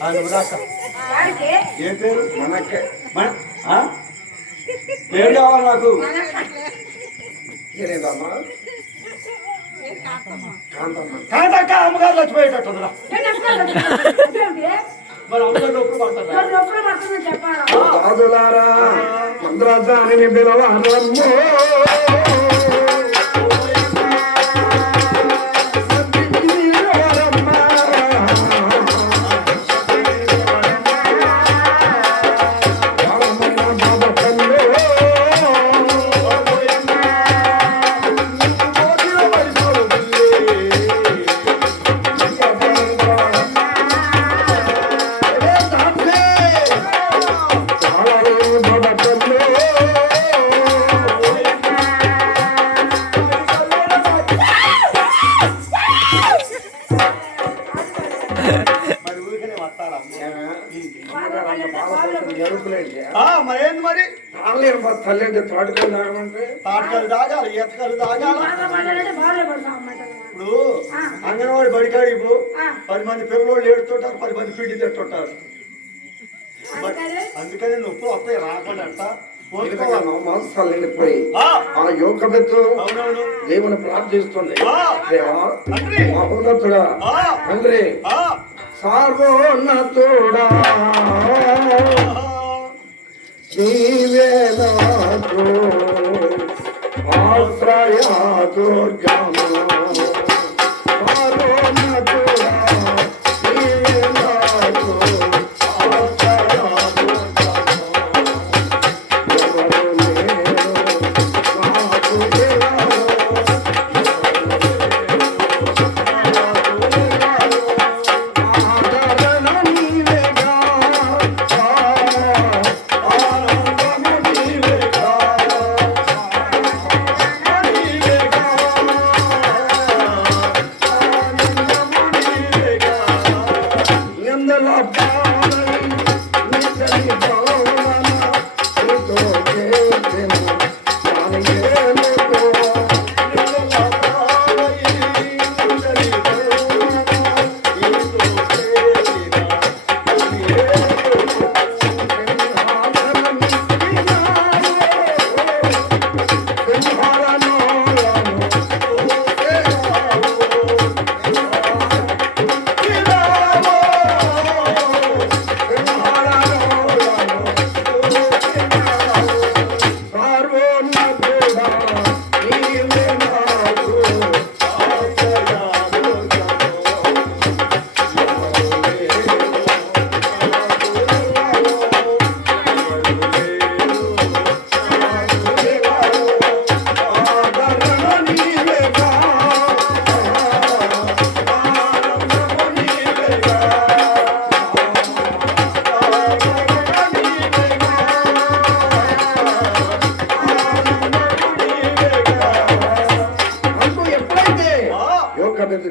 ఏ పేరు మనకే పేరు కావాలి నాకు ఏదమ్మా కాంతక్క అమ్మగారు చచ్చిపోయేటట్టుందిరా మరి అమ్మగారు నొప్పులు పడతారా మంద్రాజాని పిలవాలమ్మో మరేంది మరి తల్లి తాటుకలు తాగమంటే తాటకాలు తాగాలి ఈతకాలు తాగాలి. ఇప్పుడు అంగన్వాడి బడికాడికి పో 10 మంది పిల్లలు ఏడుతుంటారు, 10 మంది పిండి తిట్టుంటారు. అందుకని నొప్పులు వస్తాయి రాకుండా మాంసాలు నిండిపోయి ఆ యోగ దేవుని ప్రార్థిస్తుంది. మహోన్నతుడా తండ్రి సర్వోన్నతుడా నీవే నాకు ఆశ్రయ దుర్గము సర్వోన్నతుడా నీవే నాకు ఆశ్రయ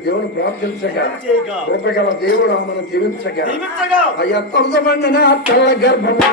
దేవుని ప్రార్థించగా కృపగల దేవుడు ఆమెను దీవించగా అయ్యా 9 మంది నా తల్ల గర్భమా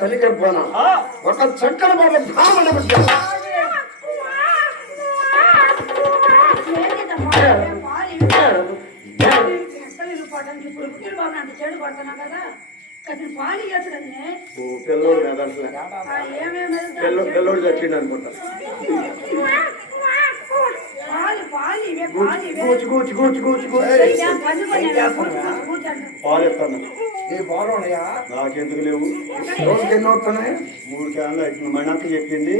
తల్లి గర్భాన ఒక చక్కని బాబు బ్రాహ్మణ పిల్లోడు కదా పిల్లోడు చచ్చిండు అనుకుంటా పాలు ఎత్తాను నాకెందుకు లేవు రోజుకి ఎన్ని వస్తున్నాయి 3 క్యాన్లు అవుతుంది మణక్క చెప్పింది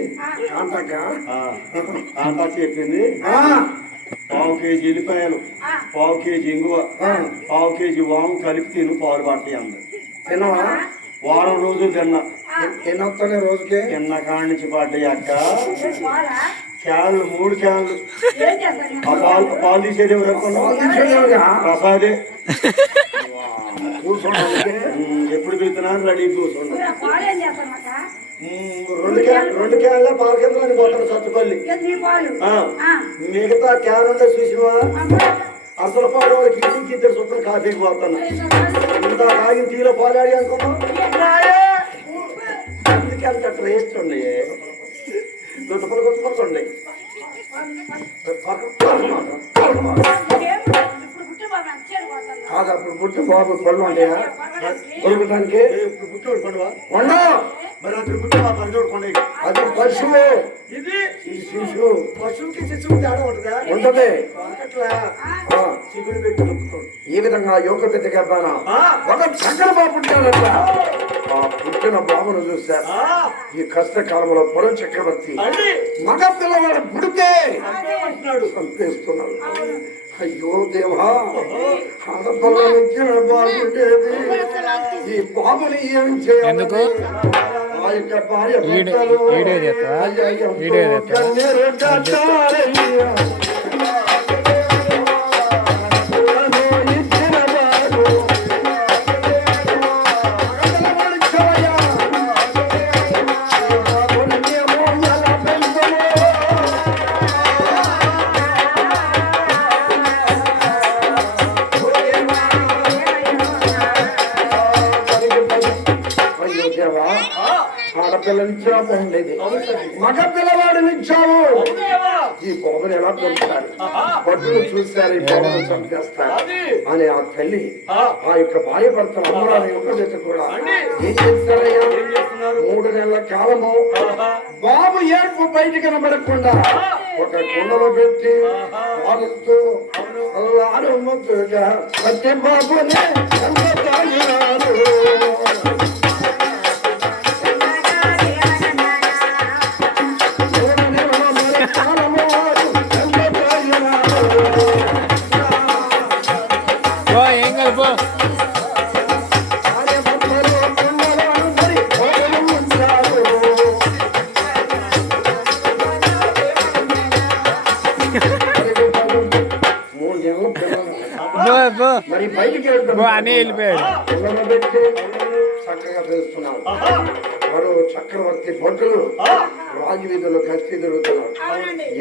కాంతక్క చెప్పింది 1/4 కేజీ ఎల్లిపాయలు 1/4 కేజీ ఇంగువ 1/4 కేజీ వాము కలిపి తిను పాలు పట్టి అంది తినవా వారం రోజులు తిన్నా ఎన్ని వస్తున్నాయి రోజుకి తిన్న కాడి నుంచి పడ్డాయి అక్క క్యాన్లు 3 క్యాన్లు ఏం చేస్తాను ఆ పాలు తీసేది ఎవరు అనుకున్నావు? ప్రసాదే. కూర్చోడానికి ఎప్పుడు పిలుతున్నాను రెడీ కూర్చోండి. పాలు ఏం చేస్తాను అక్క 2 క్యాన్ల పాల కేంద్రాన్ని పోతాను సత్తుపల్లి. నీ పాలు మిగతా క్యాన్ ఉంటే చూసివా అసలు పాలు వాళ్ళకి ఇంటికి 2 చుట్టూ కాఫీకి పోతాను. ఇంత తాగిన టీలో పాలు ఆడి అనుకున్నాం. అందుకే అంత టేస్ట్ ఉన్నాయి. గుర్తుపడుతున్నాయి. కాదు అప్పుడు పుట్టి బాబు పళ్ళు ఉంటాయా కొనుక్కడానికి? ఇప్పుడు పుట్టోడు పండువా కొండ మరి అక్కడ పుట్టి మా పని కొండ అది పశువు. ఇది శిశువు పశువుకి శిశువు తేడా ఉంటుందా? ఉంటది. అట్లా చిగురు పెట్టి నొక్కుతాడు. ఈ విధంగా యోగ పెద్ద గర్భాన ఒక చక్కర బాబు పుట్టాడట. ఆ పుట్టిన బాబును చూశారు. ఈ కష్టకాలంలో పొలం చక్రవర్తి మగ పిల్లవాడు పుడితే చంపేస్తున్నాడు. అయ్యో దేవా ఆడపిల్ల నుంచి బాగుండేది. ఈ బాబుని ఏం చేయాలి? ఆ యొక్క భార్య భర్తలు కన్నీరు కట్టారయ్యా. ఆడపిల్లనిచ్చా బాగుండేది. మగ పిల్లవాడినిచ్చావు. ఈ బాబుని ఎలా పెంచుతారు? బట్టులు చూశారు ఈ బాబును చంపేస్తారు అని ఆ తల్లి ఆ యొక్క భార్య భర్త అమ్మరాని యొక్క కూడా ఏం చేస్తారయ్యా? 3 నెలల కాలము బాబు ఏడుపు బయట కనబడకుండా ఒక కుండలో పెట్టి పాలిస్తూ ముద్దుగా ప్రతి బాబుని మరి బయటికి వెళ్ళిపోయాడు. పెట్టి చక్కగా చేస్తున్నాడు. మరో చక్రవర్తి భటులు రాజు వీధులు కత్తి తిరుగుతున్నాడు.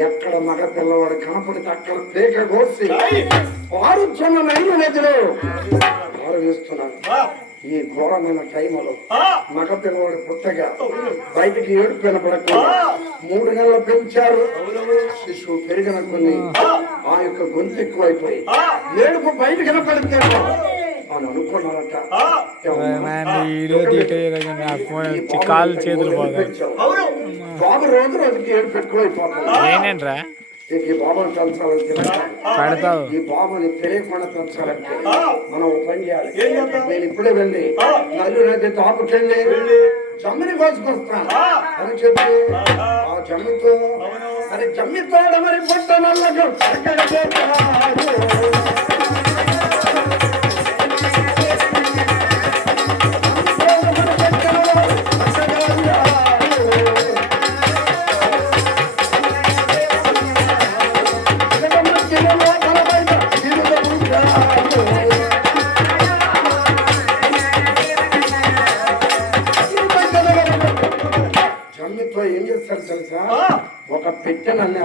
ఎక్కడ మగ పిల్లవాడు కనపడితే అక్కడ పేక కోసి పారుచున్న నైలు నదిలో పారవేస్తున్నాడు. ఈ ఘోరమైన టైంలో మగ పిల్లవాడు పుట్టగా బయటికి ఏడుపు వినపడకుండా 3 నెలలు పెంచారు. శిశువు పెరిగిన కొన్ని ఆ యొక్క గొంతు ఎక్కువైపోయి ఏడుపు బయట కనపడితే అని అనుకున్నారట. కాలు చేతులు బాబు రోజు రోజుకి ఏడుపు ఎక్కువైపోతుంది. ఏనేంట్రా ఈ బాబుని పెంచాలంటే పడతావు. ఈ బాబుని తెలియకుండా పెంచాలంటే మనం ఒక పని చేయాలి. నేను ఇప్పుడే వెళ్ళి నది నది తాపుకెళ్ళి జమ్మిని కోసుకొస్తాను అని చెప్పి ఆ జమ్మితో అది జమ్మితో మరి పొట్ట నల్లకు జమ్మితో ఏం చేస్తారు తెలుసా? ఒక పెట్టెనల్లి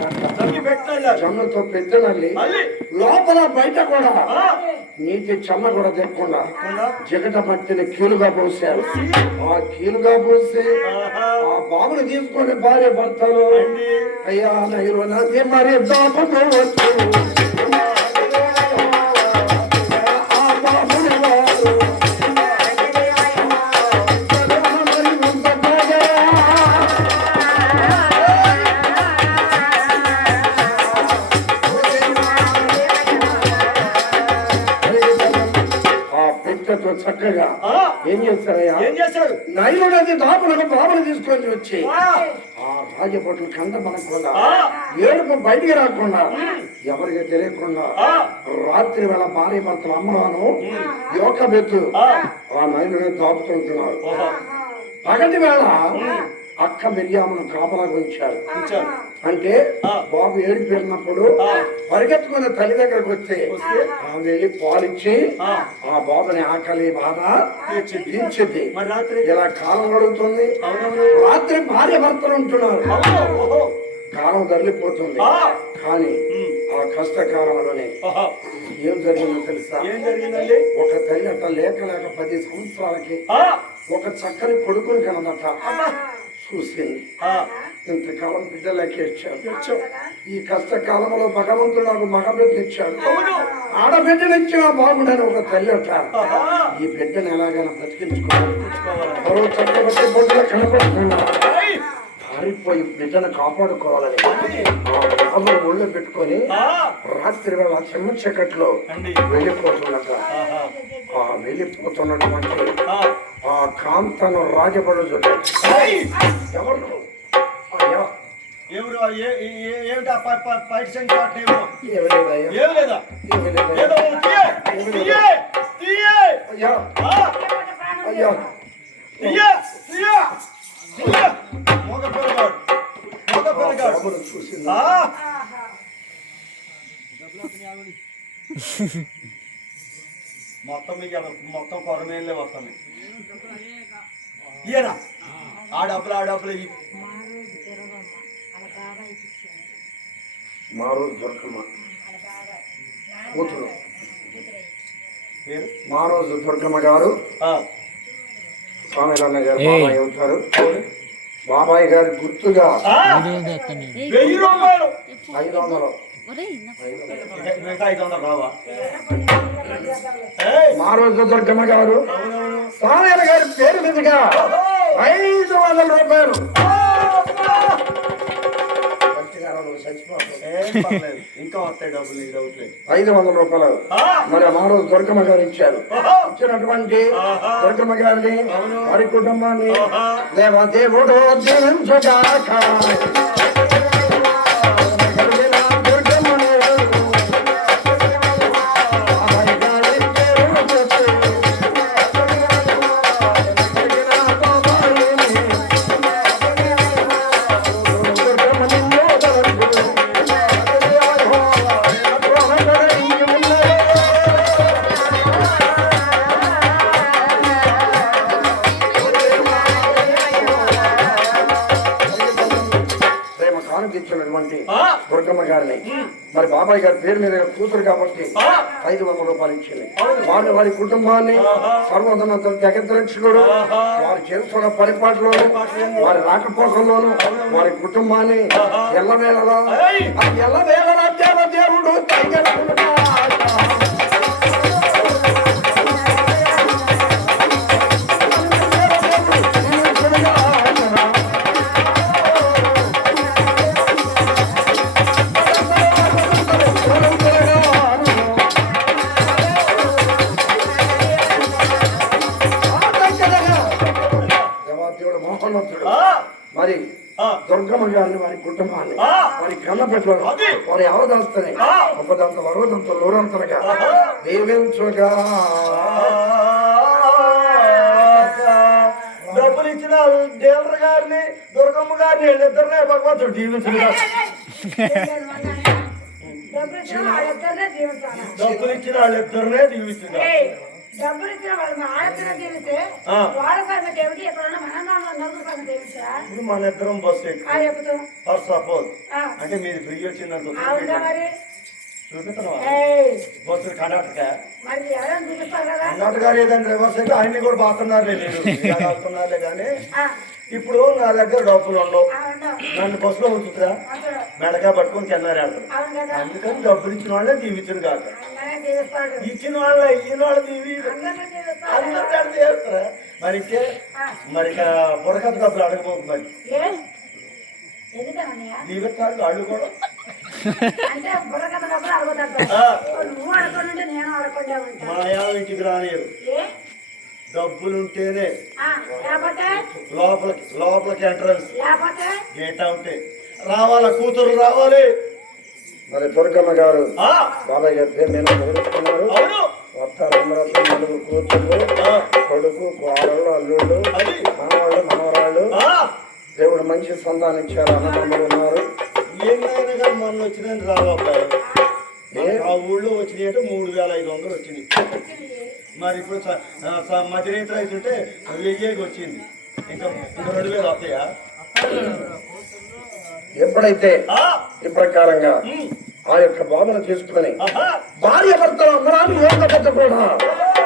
జమ్మితో పెట్టెనల్లి లోపల బయట కూడా నీటి చెమ్మ కూడా తెప్పకుండా జగట మట్టిని కీలుగా పోసారు. ఆ కీలుగా పోసి ఆ బాబుని తీసుకొని భార్య భర్తలు అయ్యా నైరు నది మరి దాపుకోవచ్చు. చక్కగా ఏం చేస్తారయ్యా? నైలు నది దాపులకు బాబుని తీసుకొని వచ్చి ఆ రాజభటులు కంద మనకుండా ఏడుపు బయటికి రాకుండా ఎవరికి తెలియకుండా రాత్రి వేళ భార్య భర్తలు అమ్మరాను యోక బెత్తు ఆ నైలు నది దాపుతుంటున్నారు. పగటి వేళ అక్క మిరియామును కాపలాగా ఉంచారు. ఉంచారు. అంటే బాబు ఏడుపు వెళ్ళినప్పుడు పరిగెత్తుకున్న తల్లి దగ్గరకు వస్తే ఆమె వెళ్ళి పాలిచ్చి ఆ బాబుని ఆకలి బాధ తీర్చింది. మరి రాత్రి ఇలా కాలం గడుగుతుంది. రాత్రి భార్య భర్తలు ఉంటున్నారు. కాలం తరలిపోతుంది. కానీ ఆ కష్టకాలంలోనే ఏం జరిగిందో తెలుసా? ఏం జరిగిందండి? ఒక తల్లి అట్ట లేక 10 సంవత్సరాలకి ఒక చక్కని కొడుకుని కనదట. చూసింది. ఇంతకాలం బిడ్డలకి ఇచ్చాడు. ఈ కష్టకాలంలో భగవంతుడు నాకు మగ బిడ్డనిచ్చాడు, ఆడబిడ్డనిచ్చిన బాగుండని ఒక తల్లి అంటారు. ఈ బిడ్డను ఎలాగైనా బ్రతికించుకోవాలి. చక్కబట్టి బొడ్డులో కనపడుతున్నాడు. పారిపోయి బిడ్డను కాపాడుకోవాలని బాబుని ఒళ్ళో పెట్టుకొని రాత్రి వేళ చెమ్మ చీకట్లో వెళ్ళిపోతున్నట. వెళ్ళిపోతున్నటువంటి ఆ కాంతను రాజబడు ఎవరు ఎవరు ఏమిటా పైట సంఖ్య ఏం లేదా? అయ్యా చూసింది. మొత్తం కొరమేళ్ళే వస్తాయి. ఇయరా ఆ డబ్బులు మారోజు దుర్గమ్మ కూతురు. మారోజు దుర్గమ్మ గారు స్వామిరన్న గారు బాబాయ్ అవుతారు. బాబాయ్ గారి గుర్తుగా 1000 రూపాయలు 500 రావా? మారోజు దుర్గమ్మ గారు స్వామిరన్న గారి పేరు మీదుగా 500 రూపాయలు. ఇంకా వస్తాయి డబ్బులు. 500 రూపాయలు మరి మారోజు దుర్గమ్మ గారు ఇచ్చారు. ఇచ్చినటువంటి దుర్గమ్మ గారిని వారి కుటుంబాన్ని దేవదేవుడు దీవించుగాక. దుర్గమ్మ గారిని మరి బాబాయ్ గారి పేరు మీద కూతురు కాబట్టి 500 రూపాయలు ఇచ్చింది. వారి కుటుంబాన్ని సర్వోన్నత జగద్రక్షకుడు వారు చేస్తున్న పరిపాట్లోను వారి రాకపోకల్లోను వారి కుటుంబాన్ని ఎల్లవేళలా దేవుడు మరి దుర్గమ్మ గారిని వారి కుటుంబాన్ని వారి కన్నపెట్టలు వారి అవదాస్తని ఒకదంత వరోదంత నూరంతలుగా దీవించుగా. డబ్బులు ఇచ్చిన దేవర గారిని దుర్గమ్మ గారిని వీళ్ళిద్దరినే భగవంతుడు దీవించుగా. డబ్బులు ఇచ్చిన వాళ్ళిద్దరినే దీవించుగా. డబ్బులు ఇచ్చిన వాళ్ళు ఆడపిల్ల జీవితే వాళ్ళ సంగతి ఏమిటి? ఎప్పుడన్నా నలుగురు సంగతి ఏమిటా? ఇప్పుడు మన ఇద్దరం బస్సు ఎక్కుతాం ఫర్ సపోజ్ అంటే మీరు ఫ్రీ వచ్చిందంత చూపిస్తాను. బస్సు కర్ణాటక కర్ణాటక లేదండి రివర్స్ అయితే ఆయన్ని కూడా బాగుతున్నారులే. నేను అవుతున్నారులే కానీ ఇప్పుడు నా దగ్గర డబ్బులు ఉండవు. నన్ను బస్సులో ఉంచుతురా మెడగా పట్టుకొని కింద అందుకని డబ్బులు ఇచ్చిన వాళ్ళే దీవించను కాక. ఇచ్చిన వాళ్ళ ఈయన వాళ్ళు దీవి అందరూ చేస్తారా? మరి ఇంకే మరి ఇక బుడకత డబ్బులు అడగబోకు. మరి దీవిస్తారు వాళ్ళు కూడా. మా ఇంటికి రానియరు. డబ్బులుంటేనే లోపలికి ఎంట్రన్స్ గేట్ ఉంటే రావాలా కూతురు రావాలి. మరి దుర్గమ్మ గారు బాబాయ్ గారి పేరు మీద మొదలుస్తున్నారు. వస్తారు 4 కూతుళ్ళు కొడుకు కోడళ్ళు అల్లుళ్ళు మనవాళ్ళు మనవరాళ్ళు దేవుడు మంచి సంతానం ఇచ్చారు, అన్నదమ్ములు ఉన్నారు. ఏంటైనా మొన్న వచ్చిందని రావు అబ్బాయి. ఆ ఊళ్ళో వచ్చినాయి అంటే 3,500 వచ్చినాయి. మరి ఇప్పుడు మధ్య రైతులు అవుతుంటే 1000కి వచ్చింది. ఇంకా 2,000 వస్తాయా? ఎప్పుడైతే ఈ ప్రకారంగా ఆ యొక్క భావన చేసుకుని భార్య భర్తలు అమ్మరాని ఏకత కూడా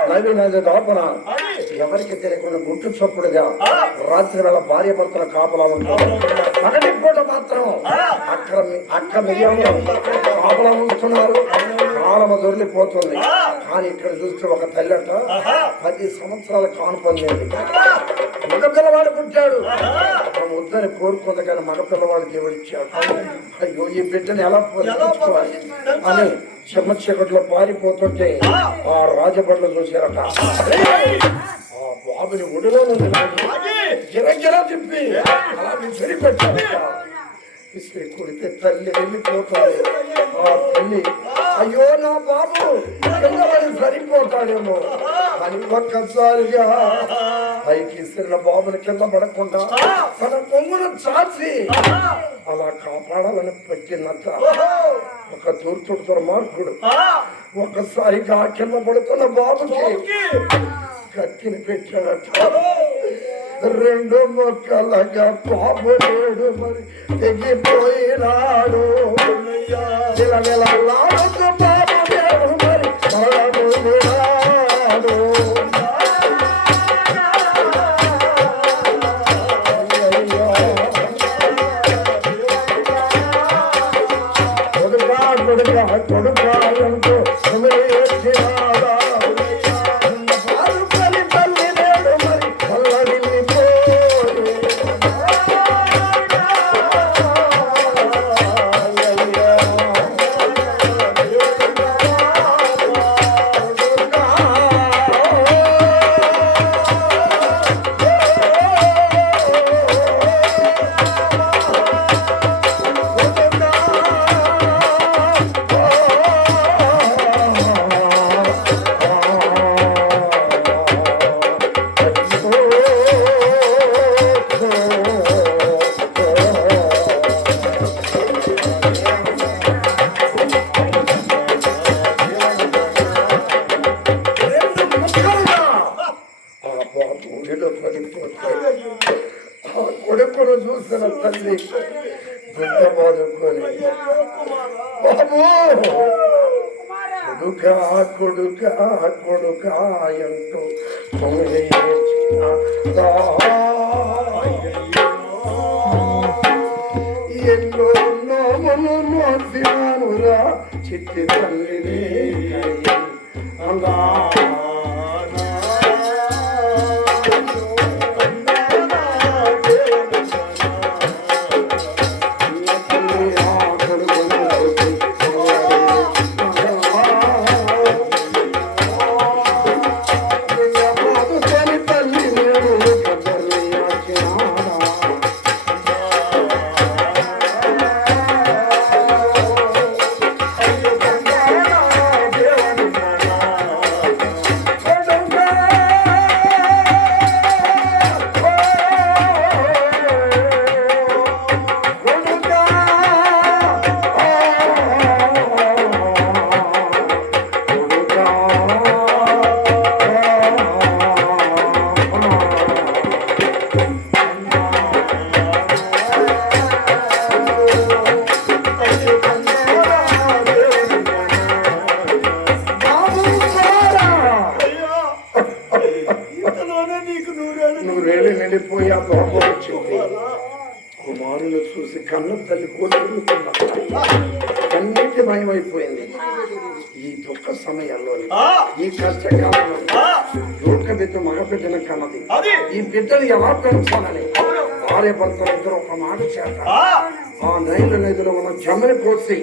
నది నది దాపన ఎవరికి తెలియకుండా గుట్టు చప్పుడుగా రాత్రి వేళ భార్య భర్తల కాపలా ఉంటారు. పగటి పూట మాత్రం అక్క మిరియాలు కాపలా ఉంటున్నారు. కాలమ దొరికిపోతుంది. కానీ ఇక్కడ చూస్తే ఒక తల్లట 10 సంవత్సరాల కాను పొందింది. మగ పిల్లవాడు పుట్టాడు. వద్దని కోరుకుంది కానీ మగ పిల్లవాడు దేవుడు ఇచ్చాడు. అయ్యో ఈ బిడ్డను ఎలా పోషించుకోవాలి అని చెమ్మ చీకట్లో పారిపోతుంటే ఆ రాజబడ్లు చూశారట. ఆ బాబుని ఒడిలో గిరగిర తిప్పి అలా సరిపెట్టారట. విసిరి కొడితే తల్లి వెళ్ళిపోతుంది. ఆ తల్లి అయ్యో నా బాబు పిల్లవాడు సరిపోతాడేమో అని ఒక్కసారిగా పైకి ఇస్తున్న బాబుని కింద పడకుండా తన కొంగును చాచి అలా కాపాడాలని పెట్టినట్ట ఒక తూర్చుడు దుర్మార్గుడు ఒక్కసారిగా కింద పడుతున్న బాబుకి కత్తిని పెట్టాడట. 2 మొక్కలుగా బాబు లేడు మరి తెగిపోయినాడు. నిలనిలలాడుతూ బాబు లేడు మరి మరణినాడు. కొడుకా కొడుకా కొడుకా అంటూ వచ్చినాడా. కొడుకును చూసిన తల్లి గుండె బాదుకొని బాబు కొడుకా కొడుకా కొడుకా అంటూ ఎన్నో నోములు నోసినానురా చిట్టి తల్లిని అలా వెళ్ళిపోయా బాబు వచ్చింది. కుమారులు చూసి కన్ను తల్లి కోరుకుంటున్నా కన్నిటి భయమైపోయింది. ఈ దుఃఖ సమయంలో ఈ కష్టకాలంలో దుఃఖ బిడ్డ మగ బిడ్డను కన్నది. ఈ బిడ్డను ఎలా పెంచాలని భార్య భర్తలు ఇద్దరు ఒక మాట చేత ఆ నైలు నదిలో ఉన్న జమ్మని పోసి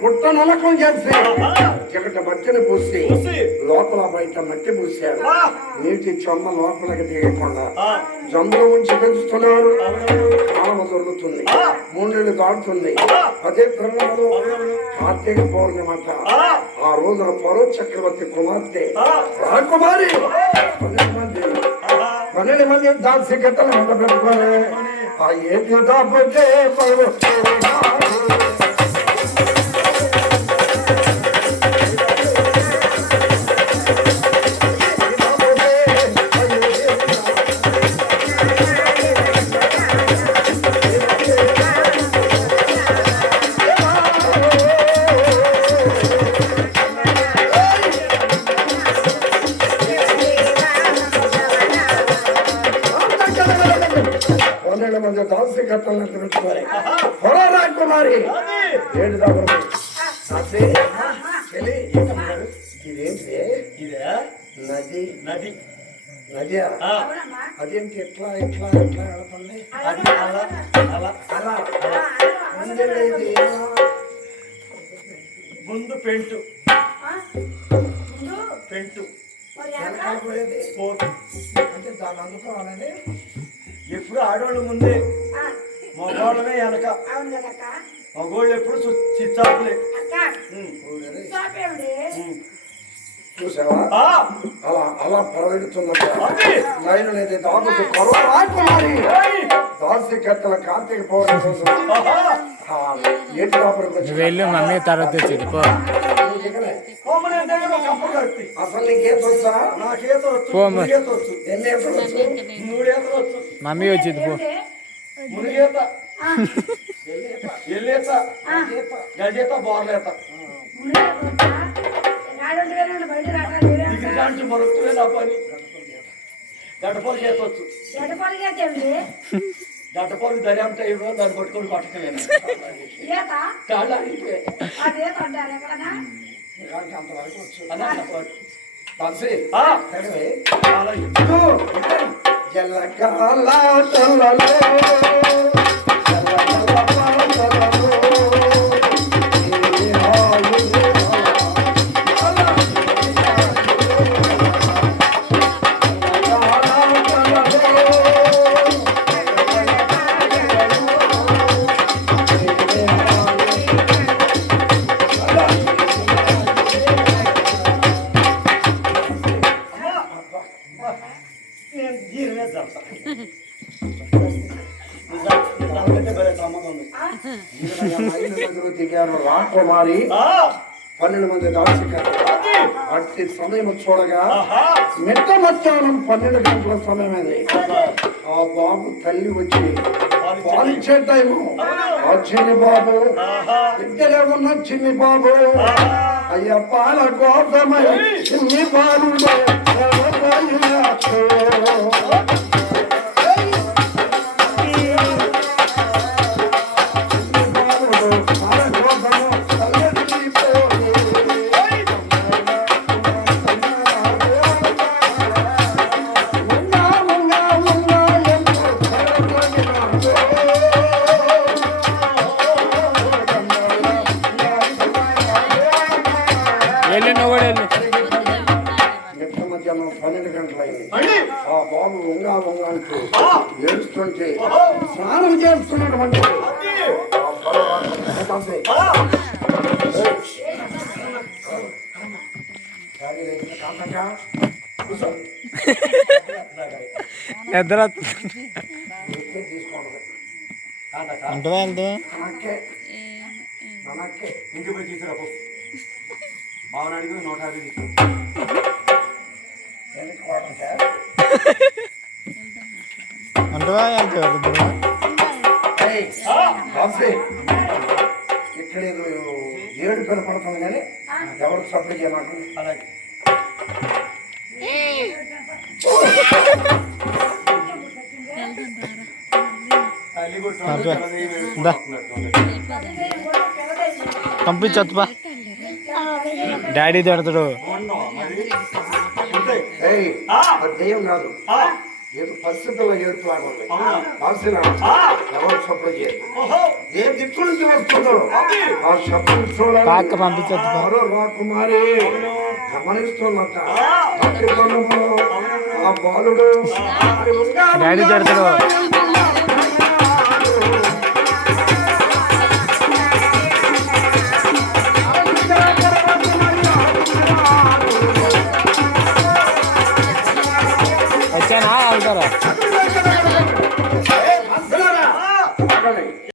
పుట్ట నలకం చేసి జగట మట్టిని పూసి లోపల బయట మట్టి పూసారు. నీటి చెమ్మ లోపలికి దిగకుండా జమ్ములో ఉంచి పెంచుతున్నారు. కాలమ దొరుకుతుంది, 3 నెలలు దాటుతుంది. అదే తరుణంలో కార్తీక పౌర్ణిమట ఆ రోజున పరో చక్రవర్తి కుమార్తె రాకుమారి 12 మంది దాల్చి గట్టలు వెంట పెట్టుకోవాలి. ఆ ఏటి తప్పుతే మంది దాసి కట్టలను పెట్టుకోవాలి రాకుమారి ఏడు దాబరు ఇదేంటి ఇదే నది నది నది అవునమ్మా. అదేంటి ఎట్లా ఎట్లా ఎట్లా ఆడుతుంది అది అలా అలా అలా ముందే లేదు ముందు పెంటు ఆ? ముందు పెంటు మరి వెనక? వెనకాల పోయేది పోతు అంటే దాన్ని అందుకోవాలని ఎప్పుడు ఆడవాళ్ళు ముందే ఆ, మగవాళ్ళమే వెనక అవును కదక్క. మగవాళ్ళు ఎప్పుడు చిచ్చాపులే అక్క చూపేమిటి? చూసావా ఆ, అలా అలా పరిగెడుతున్నట్టు అది. లైన్ అనేది దాగుతూ కరువు రాకుమారి దాసి కట్టల కార్తీక పౌర్ణమి రోజు ఆహా. ఏటి దాపరికి వచ్చి నువ్వు వెళ్ళి మమ్మీ తర్వాత వచ్చింది పో కోమలి అంటే ఒక కప్పు కట్టి అసలు నీకేం తెలుసా నాకేత వచ్చు పో అమ్మ. మునిగేత వచ్చు ఎన్ని ఏళ్ళు వచ్చు? 3 ఏతలు వచ్చు మమ్మీ వచ్చింది పో ఏమిటి? మునిగేత ఆ, ఎల్లేత గజేత బోర్లేత ముందే కొట్టా. రాడంటే వేరే బయట రావట్లేదు వేరే అంట. దిగిలాంటి మరొకలే నా పని గడ్డపోలు చేతవచ్చు ఎడపడిగా చెల్లి గడ్డపోలు దరి అంటే ఇవ్వ దాన్ని పట్టుకొని పట్టకలేను ఈత కాళ్ళు అడిగిపోయాయి అది ఈత అంటారు ఎక్కడన్నా నీకంటే అంతవరకు వచ్చు అలా అన్నమాట. దాసి ఆ, తడివే. అలాగే. జలకాలాటలలో, జలకాలాటలలో, ఈ హాయి నేను దీని మీద చల్తా. నిజానికంటే భలే ప్రమాదం ఉంది. దిగారు రాకుమారి ఆ, 12 మంది దాసి అది. అట్టి సమయం చూడగా ఆహా. మిట్ట మధ్యాహ్నం 12 గంటల సమయమైంది. ఆ బాబు తల్లి వచ్చి పాలిచ్చే టైము ఆ చిన్ని బాబు ఆహా. ఇద్దరే ఉన్న చిన్ని బాబు అయ్య పాల కోసమై చిన్ని బాబు వెళ్ళి నువ్వు కూడా వెళ్ళి మిట్ట మధ్యాహ్నం 12 గంటలైంది. మళ్ళీ. ఆ బాబు వంగా అంటూ ఆ. ఏడుస్తుంటే ఓహో. స్నానం చేస్తున్నటువంటి అది. ఆ బలవంతుడు ఆ, డాడీ దగ్గర కాంతక కూర్చో. నిద్ర వస్తుంది. ఎక్కే తీసుకోండి. కాదక్క. ఉంటుందా వెళ్తూ మనక్కే మనక్కే ఇంటికి పోయి తీసుకురాపో బావన అడిగి 150 తీసుకురా. ఎందుకు వాడంటే ఉంటుందా వెళ్తూ ఏయ్, బాబీ, ఇక్కడ ఏదో ఏడు కనపడుతుంది కానీ ఎవరు సప్లై చేయమంటుంది అలాగే తల్లి కొట్టు దా. పంపించొచ్చు బా డాడీ తిడతాడు ఏయ్, ఆ. అది దెయ్యం కాదు ఏదో పరిస్థితుల్లో ఏడుపు లాగా ఉంది అవునా? రాసిన ఆ. ఎవరు సప్లై చేయరు ఓహో. ఏ దిక్కు నుంచి వస్తుందో ఆ శబ్దం చూడాలి. పాక పంపించొచ్చు బా మరో రాకుమారి గమనిస్తున్నట్ట ఆ. భక్తి పనులు, ఆ బాలుడు డాడీ తిడతాడు